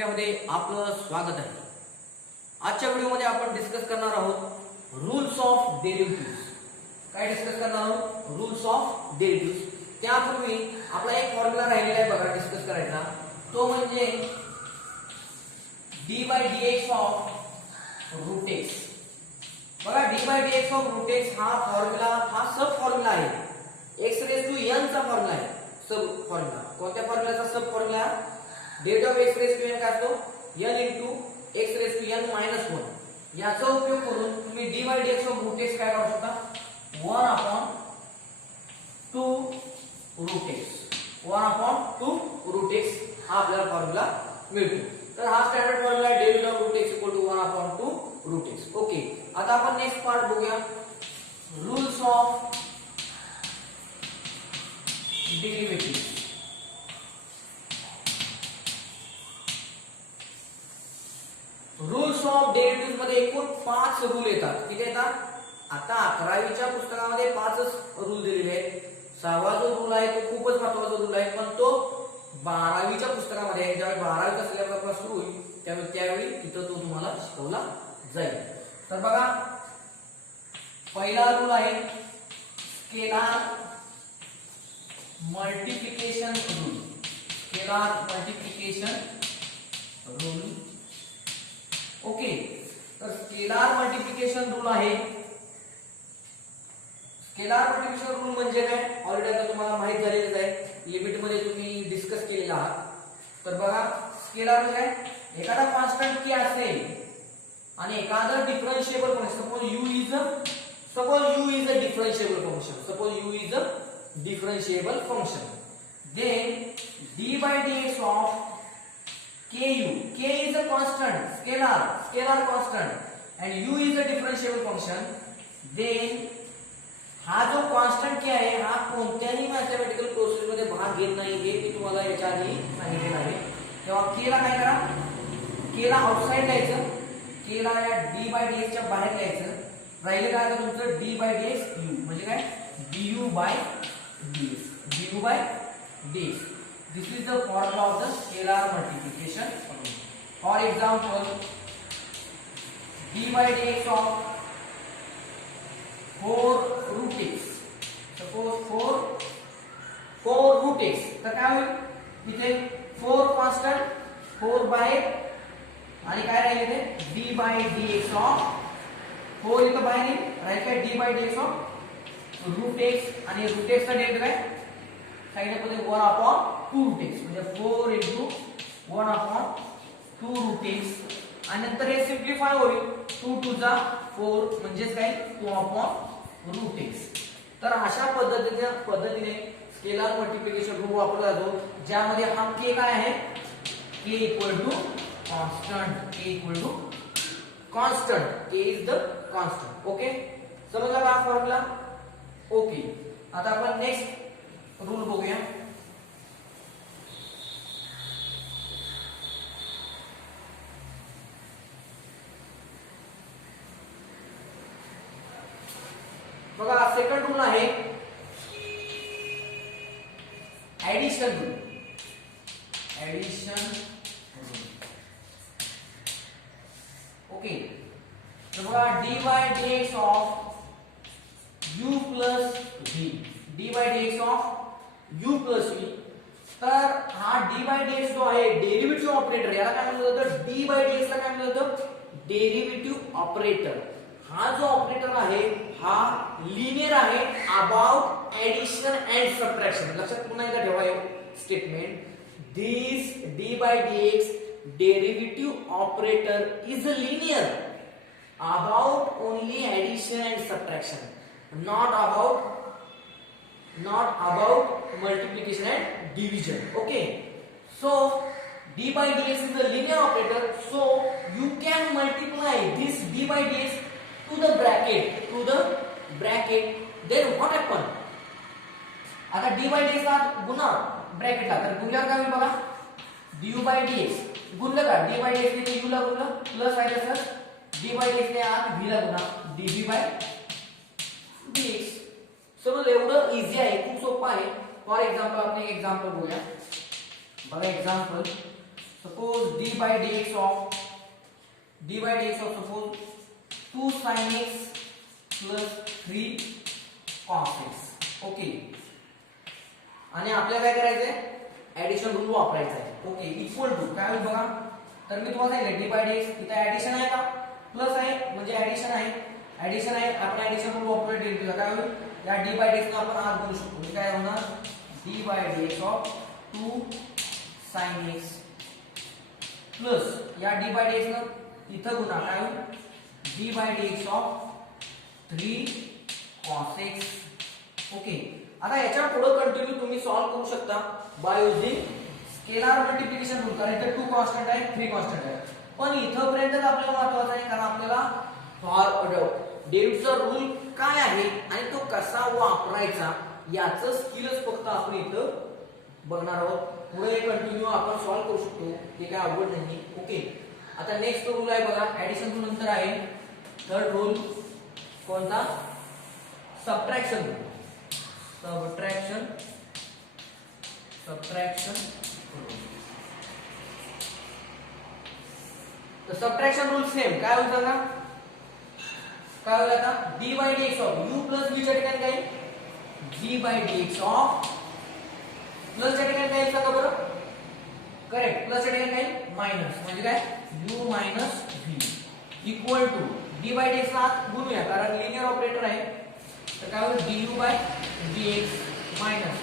मीडियामध्ये आपलं स्वागत आहे. आजच्या व्हिडिओमध्ये आपण डिस्कस करणार आहोत रूल्स ऑफ डेरिव्हेटिव्ह. काय डिस्कस करणार आहोत? Rules of derivative. त्यापूर्वी आपला एक फॉर्म्युला राहिलेला आहे बघा डिस्कस करायचा, तो म्हणजे d/dx ऑफ रूट x. बघा d/dx ऑफ रूट x हा फॉर्म्युला, हा सब फॉर्म्युला आहे. x रेज टू n चा फॉर्म्युला आहे. सब फॉर्म्युला कोणत्या फॉर्म्युलाचा सब फॉर्म्युला? डेट of x raise to n काय असतो? n into x raise to n minus 1. याचा उपयोग करून तुम्ही d/dx ऑफ रूट x काय काढू शकता? 1/2 रूट x. 1/2 रूट x हा आपल्याला फॉर्म्युला मिळतो. तर हा स्टँडर्ड फॉर्म्युला आहे डेट of root x equal to 1/2 root x. Okay, आता आपण नेक्स्ट पार्ट बघूया. Rules of derivative. Rules of derivative मध्ये एकूण 5 रूल येतात. किती येतात? आता 11वीच्या पुस्तकामध्ये 5च रूल दिलेले आहेत. 6वा जो रूल आहे तो खूपच महत्त्वाचा रूल आहे, पण तो 12वीच्या पुस्तकामध्ये आहे. ज्यावेळी 12वीचा सिलेबस सुरू होईल त्यावेळी तिथं तो तुम्हाला शिकवला जाईल. तर बघा, पहिला रूल आहे scalar multiplication rule. Scalar multiplication rule. Okay, तर स्केलार मल्टिप्लिकेशन रूल आहे. स्केलार मल्टिप्लिकेशन रूल म्हणजे काय? ऑलरेडी आता तुम्हाला माहित झालेलंच आहे, लिमिट मध्ये तुम्ही डिस्कस केलेला आहात. तर बघा, स्केलार म्हणजे काय? एखादा कॉन्स्टंट की असेल आणि एखादा differentiable function, suppose u is a differentiable function. Suppose u is a differentiable function. Then d/dx of ku. K is a constant, scalar constant, and u is a differentiable function. Then हा जो constant k आहे हा कोणत्याही mathematical process मध्ये भाग घेत नाही, हे मी तुम्हाला याच्या आधी सांगितलेलं आहे. तेव्हा k ला काय करा? k ला आउटसाइड लिहायचं, k ला या d/dx च्या बाहेर लिहायचं. राहिले काय तुमचं d/dx u म्हणजे काय? du/dx. This is the formula of the scalar multiplication rule. For example, d/dx of 4 root x. Suppose 4 root x. तर काय होईल? इथे 4 कॉन्स्टंट, 4 बाहेर आणि काय राहिले ते d/dx of 4 इथं बाहेर येईल, राहील काय? d/dx ऑफ रूट x आणि रूट x चा डेरिव्हेटिव्ह काय? साइडमध्ये 1/2 रूट x म्हणजे 4 into 1/2 रूट x आणि नंतर हे सिम्प्लिफाय होईल. 2 to the 4 म्हणजे काय? 2/रूट x. तर अशा पद्धतीने स्केलार मल्टिप्लिकेशन रूल वापरला जातो, ज्यामध्ये हा k काय आहे? k equal to constant. k equal to constant. k is the constant. Okay, समजला का फॉर्म्युला? ओके, आता आपण नेक्स्ट रूल बघूया. बघा, सेकंड रूल आहे addition rule. Addition rule. Okay, तर बघा d/dx of u plus v. d/dx of u plus v. तर हा d/dx जो आहे डेरिव्हेटिव्ह ऑपरेटर, याला काय म्हणलं जातं? d/dx ला काय म्हणलं जातं? Derivative operator. हा जो ऑपरेटर आहे हा लिनियर आहे अबाउट ऍडिशन अँड सबट्रॅक्शन. लक्षात पुन्हा एकदा ठेवा हे statement. This d/dx derivative operator is linear about only addition and subtraction, not about multiplication and division. Okay, so d/dx is a linear operator, so you can multiply this d/dx to the bracket. Then what happen? आता d/dx ला गुणा ब्रॅकेटला, तर गुणल्यावर काय होईल बघा? du/dx गुणलं का? d/dx ने u ला गुणलं, प्लस आहे तसं d/dx ने आत v ला गुणा dv/dx. समज एवढं इझी आहे, खूप सोपं आहे. फॉर एक्झाम्पल आपण एक एक्झाम्पल बघूया. बघा example, suppose d by dx of suppose 2 sin x plus 3 cos x. Okay, आणि आपल्याला काय करायचंय ऍडिशन रूल वापरायचा आहे. ओके, इक्वल टू काय होईल बघा, तर मी तुम्हाला सांगितलं d by dx इथे ऍडिशन आहे का प्लस आहे म्हणजे ऍडिशन आहे आपण ऍडिशन रूल वापरूया. डेरिव्हेटिव्हला काय होईल या d by dx ला आपण आत बोलू शकतो म्हणजे काय होणार d by dx of 2 sin x plus या d by dx ला इथं गुणा काय होईल d by dx of 3 cos x. Okay, आता याच्या पुढे कंटिन्यू तुम्ही सॉल्व करू शकता by using scalar multiplication rule. कारण इथे 2 कॉन्स्टंट आहे 3 कॉन्स्टंट आहे, पण इथं पर्यंतच आपल्याला महत्त्वाचं आहे कारण आपल्याला डेरिव्हेटिव्हचा रूल काय आहे आणि तो कसा वापरायचा याचं स्किलच फक्त आपण इथं बघणार आहोत. पुढे कंटिन्यू आपण सॉल्व करू शकतो, हे काय अवघड नाही. ओके, आता नेक्स्ट रूल आहे बघा, ऍडिशन रूल नंतर आहे थर्ड रूल कोणता, सबट्रॅक्शन रूल. सबट्रॅक्शन तर सबट्रॅक्शन रूल सेम काय होईल बघा, काय होईल आता d by dx of u plus v च्या ठिकाणी काय g by dx of plus च्या ठिकाणी काय सांगा बरं, करेक्ट, प्लस च्या ठिकाणी काय मायनस म्हणजे काय u minus v equal to d by dx ला गुणूया कारण लिनियर ऑपरेटर आहे. तर काय होईल du by dx minus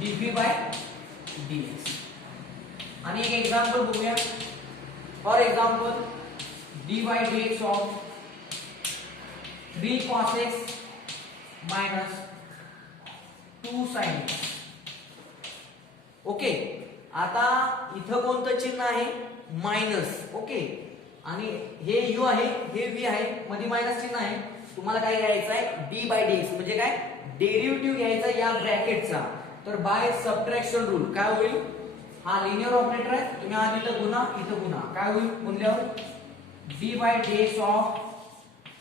dv by dx. आणि एक एक्झाम्पल बघूया. For example d by dx of 3 cos x minus 2 sin x. Okay, आता इथं कोणतं चिन्ह आहे मायनस. ओके, आणि हे u आहे हे v आहे मध्ये मायनस चिन्ह आहे. तुम्हाला काय घ्यायचं आहे d by dx म्हणजे काय डेरिव्हेटिव्ह घ्यायचा या ब्रॅकेटचा. तर बाय सबट्रॅक्शन रूल काय होईल, हा लिनियर ऑपरेटर आहे तुम्ही आधी इथं गुणा काय होईल गुणल्यावर d by dx of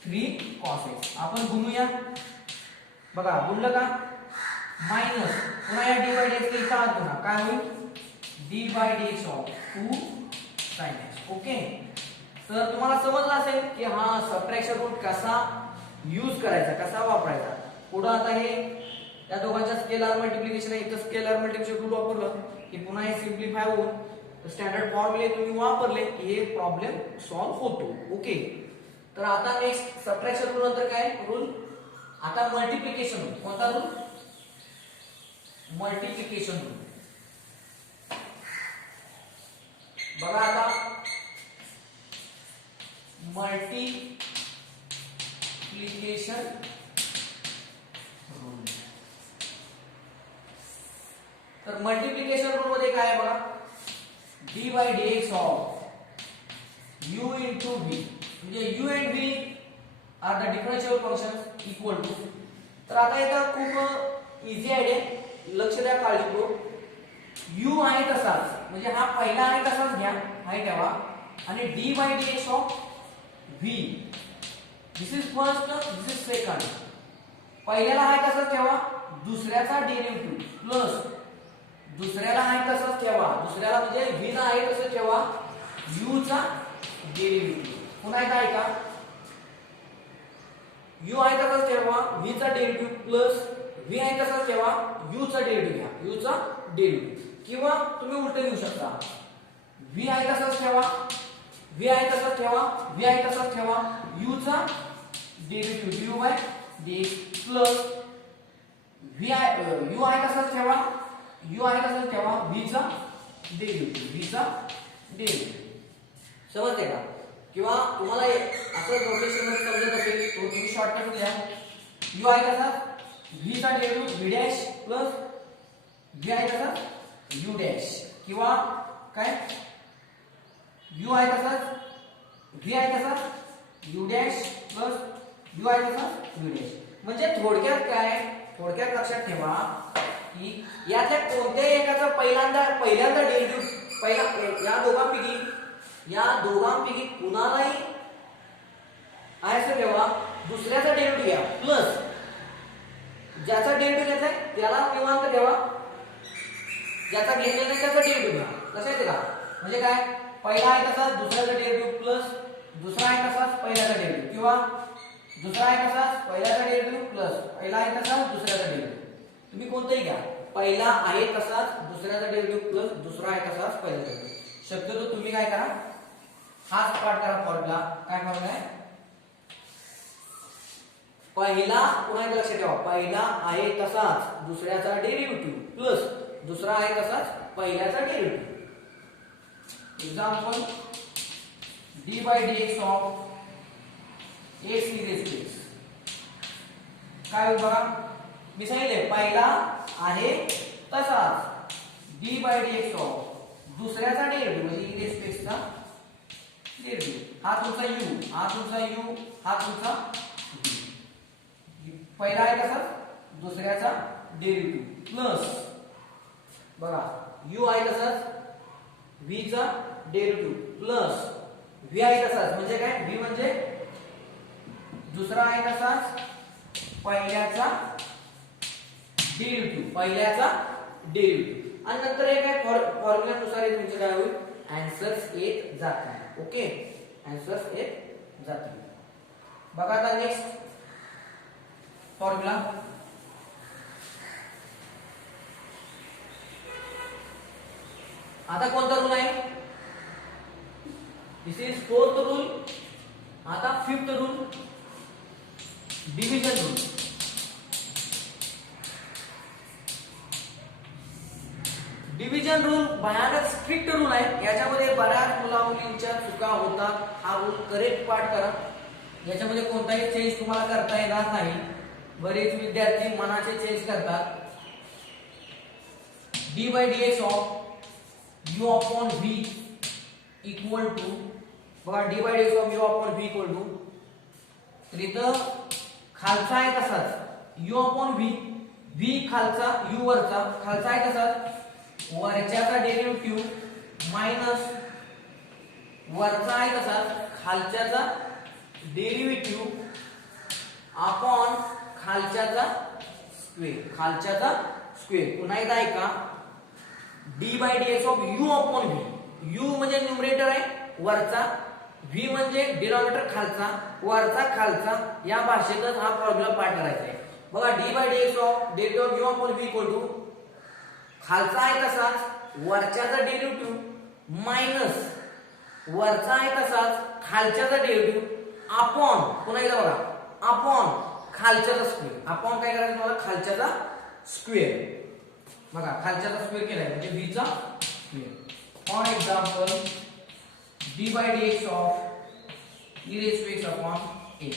3 cos x. आपण गुणूया बघा, गुणलं का मायनस पुन्हा या d by dx ला इथं आत गुणा काय होईल d by dx of 2 sin x. Okay, तर तुम्हाला समजलं असेल की हा सबट्रॅक्शन रूल कसा यूज करायचा कसा वापरायचा. पुढे आता हे त्या दोघांच्या स्केलर मल्टिप्लिकेशन आहे, इथं स्केलर मल्टिप्लिकेशन रूल वापरलं की पुन्हा हे सिम्प्लिफाय होऊन स्टँडर्ड फॉर्म्युले तुम्ही वापरले की हे प्रॉब्लेम सॉल्व होतो. ओके, तर आता नेक्स्ट सबट्रॅक्शन रूल नंतर काय रूल, आता मल्टिप्लिकेशन रूल. कोणता रूल, मल्टिप्लिकेशन रूल. बघा आता मल्टिप्लिकेशन रूल. तर मल्टिप्लिकेशन रूल मध्ये काय आहे बघा, d by dx of u into v म्हणजे u and v are the differential functions equal to. तर आता इथं खूप इझी आयडिया, लक्ष द्या काळजीपूर्वक. u आहे तसाच म्हणजे हा पहिला आहे तसाच घ्या आहे ठेवा आणि d by dx of v this is first this is second. पहिल्याला आहे तसाच ठेवा, दुसऱ्याचा डेरिव्हेटिव्ह प्लस दुसऱ्याला आहे तसाच ठेवा, दुसऱ्याला म्हणजे v ला आहे तसं ठेवा u चा डेरिव्हेटिव्ह. पुन्हा एकदा ऐका, u आहे तसाच ठेवा v चा डेरिव्हेटिव्ह प्लस v आहे तसाच ठेवा u चा डेरिव्हेटिव्ह घ्या u चा डेरिव्हेटिव्ह. किंवा तुम्ही उलट घेऊ शकता, v आहे तसाच ठेवा v आहे तसाच ठेवा v आहे तसाच ठेवा u चा derivative du by dx plus v आहे u आहे तसाच ठेवा u आहे तसाच ठेवा v चा डेरिव्हेटिव्ह. समजते का? किंवा तुम्हाला असं नोटेशन मध्ये समजत असेल तर तुम्ही शॉर्टकट लिहा, u आहे तसाच v चा derivative v dash plus v आहे तसाच u डॅश किंवा काय u आहे तसाच v आहे तसाच u डॅश प्लस u आहे तसाच v डॅश. म्हणजे थोडक्यात काय, थोडक्यात लक्षात ठेवा की यातल्या कोणत्याही एकाचा पहिल्यांदा डेरिव्हेटिव्ह पहिला या दोघांपैकी कुणालाही आहे असं ठेवा, दुसऱ्याचा डेरिव्हेटिव्ह घ्या प्लस ज्याचा डेरिव्हेटिव्ह घ्यायचा त्याला निवांत ठेवा, ज्याचा घेतलेला नाही त्याचा डेरिव्हेटिव्ह घ्या. लक्षात येते का? म्हणजे काय पहिला आहे तसाच दुसऱ्याचा डेरिव्हेटिव्ह प्लस दुसरा आहे तसाच पहिल्याचा डेरिव्हेटिव्ह किंवा दुसरा आहे तसाच पहिल्याचा डेरिव्हेटिव्ह प्लस पहिला आहे तसाच दुसऱ्याचा डेरिव्हेटिव्ह तुम्ही कोणताही घ्या पहिला आहे तसाच दुसऱ्याचा डेरिव्हेटिव्ह प्लस दुसरा आहे तसाच पहिल्याचा डेरिव्हेटिव्ह शक्यतो तुम्ही काय करा हाच पाठ करा फॉर्म्युला काय फॉर्म्युला आहे पहिला पुन्हा एकदा लक्षात ठेवा पहिला आहे तसाच दुसऱ्याचा डेरिव्हेटिव्ह प्लस दुसरा आहे तसाच पहिल्याचा derivative example d by dx of x e raised to x काय होईल बघा मी सांगितले पहिला आहे तसाच d by dx of दुसऱ्याचा डेरिव्हेटिव्ह म्हणजे e raised to x चा डेरिव्हेटिव्ह हा तुमचा u हा तुमचा u हा तुमचा v पहिला आहे तसाच दुसऱ्याचा डेरिव्हेटिव्ह प्लस बघा u आहे तसाच v चा डेरिव्हेटिव्ह प्लस v आहे तसाच म्हणजे काय v म्हणजे दुसरा आहे तसाच पहिल्याचा डेरिव्हेटिव्ह आणि नंतर हे काय फॉर्म्युल्यानुसार हे तुमचं काय होईल आन्सर्स येत जातील ओके आन्सर्स येत जातील बघा आता नेक्स्ट फॉर्म्युला आता कोणता रूल आहे दिस इज फोर्थ रूल आता fifth rule division rule division rule भयानक स्ट्रिक्ट रूल आहे याच्यामध्ये बऱ्याच मुलामुलींच्या चुका होतात हा रूल करेक्ट पाठ करा याच्यामध्ये कोणताही चेंज तुम्हाला करता येणार नाही बरेच विद्यार्थी मनाचे चेंज करतात d by dx of u upon v equal to बघा d by dx of u upon v equal to तर इथं खालचा आहे तसाच u upon v v खालचा u वरचा खालचा आहे तसाच वरच्याचा डेरिव्हेटिव्ह मायनस वरचा आहे तसाच खालच्याचा डेरिव्हेटिव्ह अपॉन खालच्याचा स्क्वेअर पुन्हा एकदा ऐका d by dx of u upon v u म्हणजे न्यूमरेटर आहे वरचा v म्हणजे डिनॉमिनेटर खालचा वरचा खालचा या भाषेतच हा फॉर्म्युला पाठ करायचा आहे बघा d by dx of derivative of u upon v equal to खालचा आहे तसाच वरच्याचा डेरिव्हेटिव्ह मायनस वरचा आहे तसाच खालच्याचा डेरिव्हेटिव्ह अपॉन पुन्हा एकदा बघा अपॉन खालच्याचा स्क्वेअर अपॉन काय करायचं तुम्हाला खालच्याचा स्क्वेअर बघा खालच्याचा स्क्वेअर केलाय म्हणजे v चा square for example d by dx of e raised to x upon x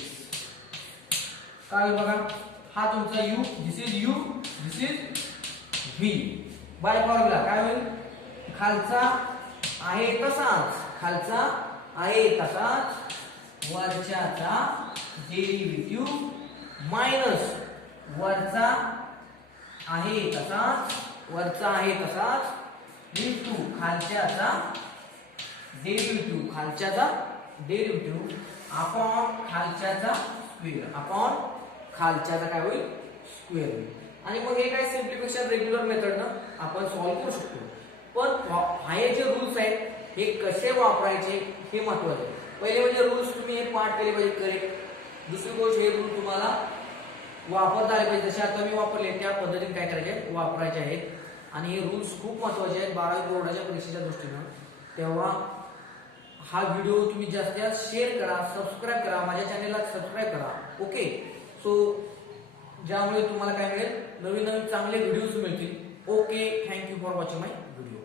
काय बघा हा तुमचा u this is v by formula काय होईल खालचा आहे तसाच वरच्याचा डेरिव्हेटिव्ह मायनस वरचा आहे तसाच इनटू खालच्याचा डेरिव्हेटिव्ह अपॉन खालच्याचा काय होईल स्क्वेअर होईल आणि मग हे काय सिम्प्लिफिकेशन रेग्युलर मेथडनं आपण सॉल्व्ह करू शकतो पण हे जे रूल्स आहेत हे कसे वापरायचे हे महत्त्वाचे आहे पहिले म्हणजे रूल्स तुम्ही हे पाठ केले पाहिजे करेक्ट दुसरी गोष्ट हे रूल तुम्हाला वापरता आले पाहिजे जसे आता मी वापरले त्या पद्धतीने काय करायचे वापरायचे आहेत आणि हे रूल्स खूप महत्त्वाचे आहेत 12वी बोर्डाच्या परीक्षेच्या दृष्टीने तेव्हा हा व्हिडिओ तुम्ही जास्तीत जास्त शेअर करा सबस्क्राइब करा माझ्या चॅनलला सबस्क्राइब करा ओके सो ज्यामुळे तुम्हाला काय मिळेल नवीन चांगले व्हिडिओज मिळतील okay thank you for watching my video